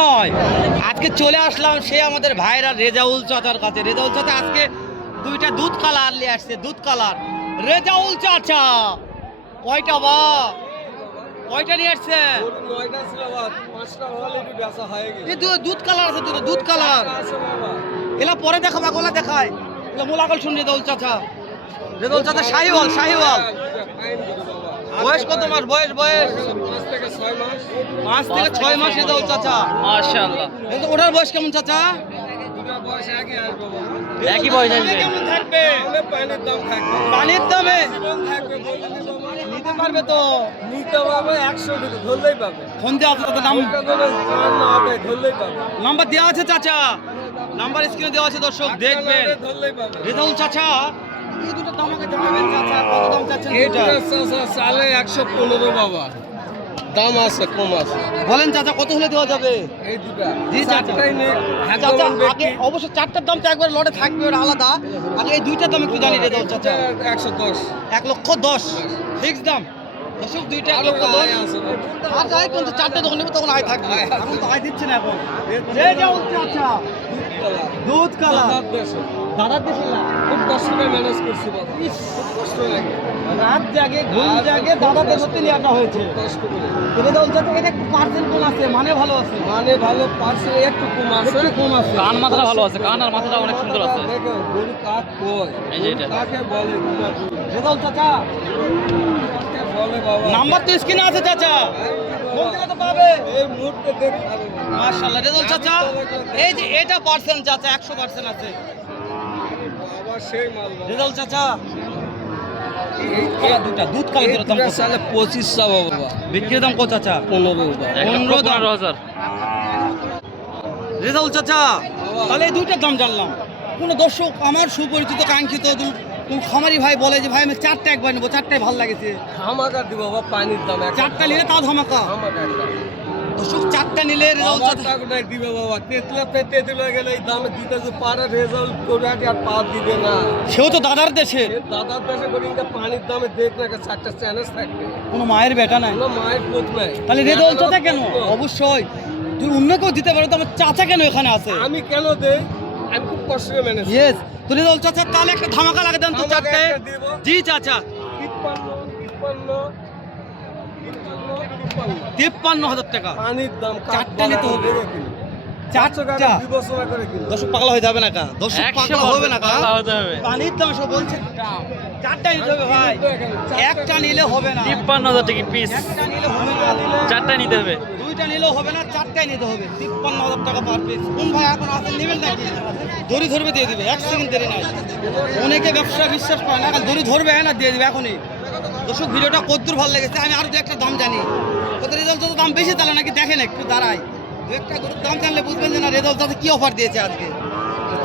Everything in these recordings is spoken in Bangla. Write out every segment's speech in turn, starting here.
নয়। আজকে চলে আসলাম সে আমাদের ভাইরা রেজাউল চাচার কাছে। রেজাউল চাচা আজকে দুইটা দুধ কালার নিয়ে আসছে, দুধ কালার। রেজাউল চাচা, কয়টা বা? কয়টা নিয়ে আসছে? দুধ কালার আছে দুটো, দুধ কালার। এলা পরে দেখাবা গোলা দেখায়। এলা মোলাকল শুন রেজাউল চাচা। রেজাউল চাচা, শাহিওয়াল শাহিওয়াল। বয়স কত মাস? বয়স বয়স? পাঁচ থেকে ছয় মাস। পাঁচ থেকে ছয় মাস। রেজাউল চাচা। মাশাআল্লাহ। কিন্তু ওটার বয়স কেমন চাচা? একই বয়স আসবে। কেমন থাকবে? পানির দাম থাকবে। পানির দামে? থাকবে নিতে পারবে তো? নিতে পারবে একশো ধরলেই পাবে ফোন ধরলেই পাবে নাম্বার দেওয়া আছে চাচা। নাম্বার স্ক্রিনে দেওয়া আছে দর্শক দেখবেন। রেজাউল চাচা এই দুটো দাম আগে জানাবেন চাচা কত দাম চাচ্ছেন এইটা দুইটা চালে একশো পনেরো বাবা। দাম আছে কম আছে। বলেন চাচা কত হলে দেওয়া যাবে? এই দুটা। জি, চাচা। চারটাই নে চাচা আগে অবশ্য চারটার দাম তো একবার লটে থাকবে ওটা আলাদা। আগে এই দুইটার দাম একটু জানিয়ে চাচা। একশো দশ। এক লক্ষ দশ। ফিক্স দাম। দর্শক দুইটা আয় আছে। আর যাই কিন্তু চারটে যখন নেবে তখন আয় থাকবে। এখন তো আয় দিচ্ছে না এখন। রেজাউল চাচা দুধ কালা। দাদার দেশে। না। খুব কষ্ট করে ম্যানেজ করছি বাবা। খুব কষ্ট লাগে। রাত জাগে ঘুম জাগে দাদাদের হতে নিয়ে আসা হয়েছে। কষ্ট করে। রেজাউল চাচা এটা একটু পার্সেন্ট কম আছে মানে ভালো আছে। মানে ভালো পার্সে একটু কম আছে। একটু কম আছে। কান মাথাটা ভালো আছে কান আর মাথাটা অনেক সুন্দর আছে। দেখো গরু কাক কয়? এই যে এটা। কাকে বলে? রেজাউল চাচা। নাম্বার তো স্ক্রিনে আছে, চাচা। পাবে এই যে এটা পার্সেন্ট একশো পার্সেন্ট আছে। চাচা। এই দুধ কালা দুটার দাম সালে পঁচিশ বাবা দাম। পনেরো চাচা, তাহলে এই জানলাম। কোনো দর্শক আমার সুপরিচিত, কাঙ্ক্ষিত দু- কোন খামারি ভাই বলে যে ভাই আমি চারটা একবার নেব চারটায় ভালো লাগেছে। ধামাকা দিব বাবা পানির দাম চারটা নিলে তাও ধামাকা। দর্শক চারটা নিলে দিবে বাবা। তেতুলা তেতুলা গেলে এই দামে দিতে যে পারে রেজাল্ট করে আর পা দিবে না। সেও তো দাদার দেশে। দাদার দেশে পানির দামে দেখ না চারটা চ্যালেঞ্জ থাকবে। কোনো মায়ের বেটা নাই। কোনো মায়ের নাই। তাহলে রেজাউল চাচা কেন? অবশ্যই। তুই অন্য কেউ দিতে পারো তো আমার চাচা কেন এখানে আছে? আমি কেন দেই? আমি খুব কষ্ট করে ম্যানেজ ইয়েস তুই রেজাউল চাচা তাহলে একটা ধামাকা লাগে দেন তো চারটে। জি চাচা। তিপ্পান্ন হাজার টাকা। পানির দাম চারটে নিতে হবে। চারটা দর্শক পাগলা হয়ে যাবে না কা? দর্শক একশো পাগলা হবে না কা? পানির দাম সব বলছে। চারটা নিতে হবে ভাই। একটা নিলে হবে না। তিপ্পান্ন হাজার টাকা পিস একটা নিলে হবে না চারটা নিতে হবে। দুইটা নিলেও হবে না চারটাই নিতে হবে। তিপ্পান্ন হাজার টাকা পার পিস কোন ভাই এখন আসেন নেবেন নাকি? দড়ি ধরবে দিয়ে দিবে। এক সেকেন্ড দেরি নাই। অনেকে ব্যবসা বিশ্বাস করে না এখন দড়ি ধরবে না দিয়ে দিবে এখনই। দর্শক ভিডিওটা কদ্দুর ভালো লেগেছে। আমি আরও দু একটা দাম জানি। কত রেজাল্ট তো দাম বেশি তাহলে নাকি দেখেন একটু দাঁড়াই। দু একটা গরুর দাম জানলে বুঝবেন যে না রেজাল্ট তাতে কি অফার দিয়েছে আজকে?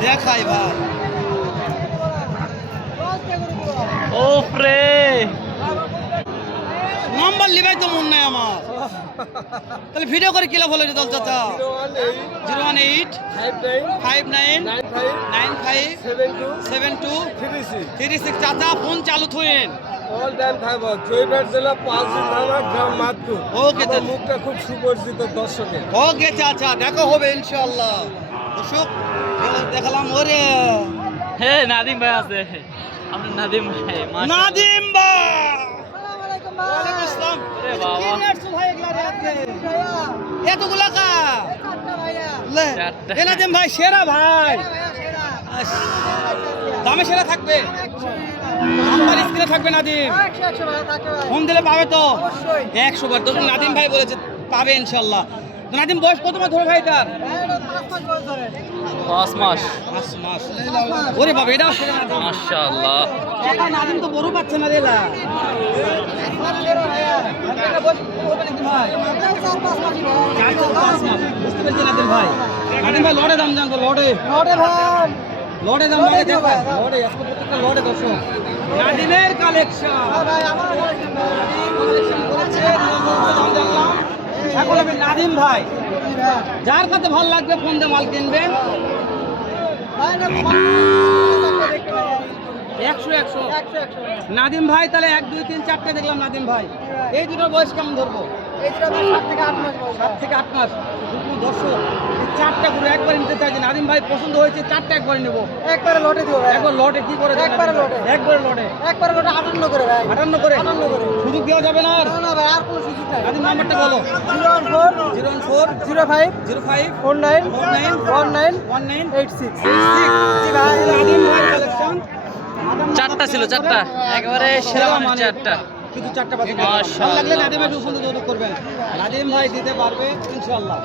দেখাই ভাই। ও রে। নাম্বার লিবাই তো মন নাই আমার। তাহলে ভিডিও করে কিলা বলে রেজাল্ট চাচা? Zero one eight five nine nine five seven two three six চাচা ফোন চালু থুয়েন। জয়বাট জেলা পাঁচি থানা গ্রাম মাতকুর। ওকে, আমার তাহলে। মুখটা খুব সুপরিচিত দর্শকের। ওকে চাচা দেখা হবে ইনশাল্লাহ দর্শক দেখালাম ওরে। হে নাদিম ভাই আছে। আপনার নাদিম ভাই নাদিম। কি ভাই? এতগুলা কা ভাই সেরা ভাই। দামে সেরা থাকবে। নাম্বার স্ক্রিনে থাকবে নাদিম। ফোন দিলে পাবে তো? একশো বার। তো নাদিম ভাই বলেছে পাবে ইনশাল্লাহ। নাদিম বয়স কত মাস ধরে ভাই তার পাঁচ মাস। পাঁচ মাস ওরে বাবা এটা মাশাআল্লাহ। টাকা নাদিম তো বড় পাচ্ছে না রেলা ভাই নাদিম ভাই লড়ে দাম জানতো লড়ে লড়ে দাম লড়ে দেখো লড়ে আজকে লড়ে দর্শক নাদিমের কালেকশন এখন আমি নাদিম ভাই। যার কাছে ভালো লাগবে ফোন দিয়ে মাল কিনবে। একশো একশো। নাদিম ভাই তাহলে এক দুই তিন চারটে দেখলাম নাদিম ভাই। এই দুটো বয়স কেমন ধরবো? সাত থেকে আট মাস সাত থেকে আট দুটো দর্শক চারটা করে একবার নিতে চাইছি নাদিম ভাই পছন্দ হয়েছে চারটা একবার নেব। একবারে লটে দিব ভাই। একবার লটে কি করে একবারে লটে। একবারে লটে। একবারে লটে আটান্ন করে ভাই। আটান্ন করে? আটান্ন করে। সুযোগ দেওয়া যাবে না আর? না না ভাই আর কোনো সুযোগ নাই। নাদিম নাম্বারটা বলো। Zero one four zero one four zero five zero five four nine four nine one nine one nine eight six. জি ভাই। নাদিম ভাই কালেকশন চারটা ছিল চারটা? একেবারে সেরা মানে চারটা। কিছু চারটা বাজে মাশাআল্লাহ। ভালো লাগলে নাদিম ভাই সুন্দর যোগাযোগ করবেন। নাদিম ভাই দিতে পারবে ইনশাআল্লাহ।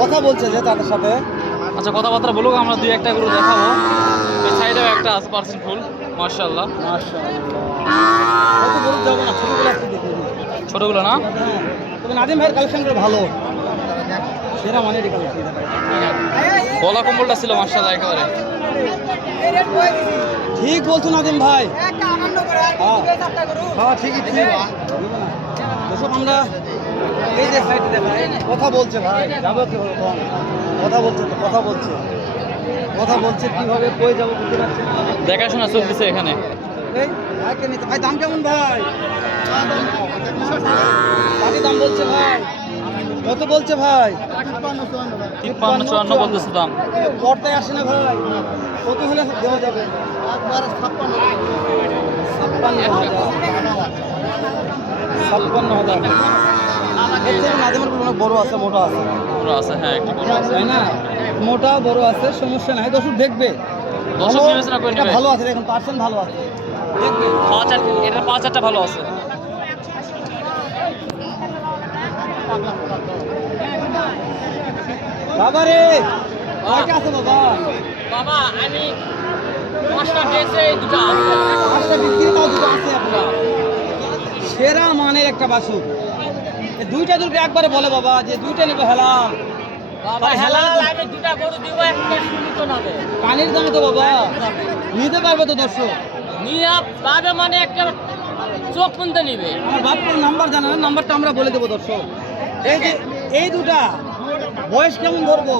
কথা বলছে যে তাদের সাথে। আচ্ছা কথাবার্তা বলুক আমরা দুই একটা গরু দেখাবো। এই সাইডেও একটা আছে পার্সেন্ট ফুল মার্শাল্লাহ ছোটগুলো না? হ্যাঁ তবে নাদিম ভাইয়ের কালেকশনগুলো ভালো। সেরা কালেকশন গলা কম্বলটা ছিল মার্শাল্লাহ একেবারে। ঠিক বলছো নাদিম ভাই। হ্যাঁ। হ্যাঁ ঠিকই ঠিক। আমরা এই যে সাইডে দেখাই কথা বলছে ভাই যাব কীভাবে কম কথা বলছে তো কথা বলছে। কথা বলছে কীভাবে কই যাব বুঝতে পারছি না। দেখাশোনা চলতেছে এখানে। ভাই দাম কেমন ভাই? বাকি দাম বলছে ভাই। কত বলছে ভাই? তিপ্পান্ন চুয়ান্ন বলতেছে দাম। পর্দায় আসে না ভাই। কত হলে দেওয়া যাবে? ছাপ্পান্ন হাজার। ছাপ্পান্ন হাজার। এর থেকে নাদিমেরগুলো অনেক বড় আছে মোটা আছে। পুরো আছে হ্যাঁ একটু বড় আছে। তাই না? মোটা বড় আছে সমস্যা নাই। দর্শক দেখবে। দর্শক ভালো- বিবেচনা করে নেবে। ভালো আছে দেখুন পার্সেন্ট ভালো আছে। দেখবে? পাঁচ আট এটার পাঁচ আটটা ভালো আছে। বাবা রে! কয়টা আছে বাবা? বাবা আমি পাঁচটা পেয়েছে দুটো পাঁচটা বিক্রি তাও দুটো আছে আপনার। সেরা মানের একটা বাসু দুইটা দুটো একবারে বলে বাবা যে দুইটা নেবে হেলাম বাবা হেলাল আমি দুটা গরু দিব একটা পানির দামে তো বাবা নিতে পারবে তো দর্শক। নিয়ে পাবে মানে একটা চোখ কিনতে নিবে। আমার বাপের নাম্বার জানা না নাম্বারটা আমরা বলে দেবো দর্শক। এই যে এই দুটা বয়স কেমন ধরবো?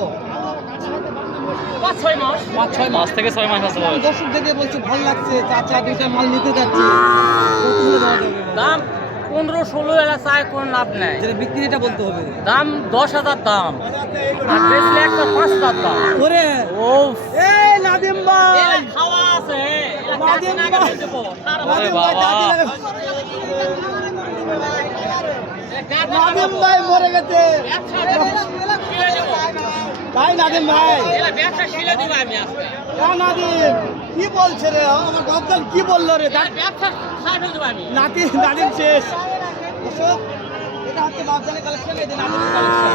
পাঁচ ছয় মাস। পাঁচ ছয় মাস। থেকে ছয় মাস আছে। দর্শক দেখে বলছে ভালো লাগছে চাচা দুইটা মাল নিতে যাচ্ছে। পনেরো ষোলো এলা চায় কোনো লাভ নেই। যেটা বিক্রিটা বলতে হবে। দাম দশ হাজার দাম। আর বেচলে একটা পাঁচ হাজার দাম। ওরে! ও নাদিম ভাই! খাওয়া আছে নাদিম ভাই! নাদিম ভাই বাবা। দাদি লাগে। নাদিম ভাই মরে গেছে। তাই নাদিম ভাই। না নাদিম কি বলছে রে? আমার গবদান কি বলল রে? নাতি নাদিম শেষ। অশোক, এটা হচ্ছে কালেকশন এই যে কালেকশন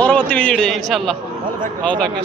পরবর্তী ভিডিও ইনশাআল্লাহ। ভালো থাকবেন। ভালো থাকবেন।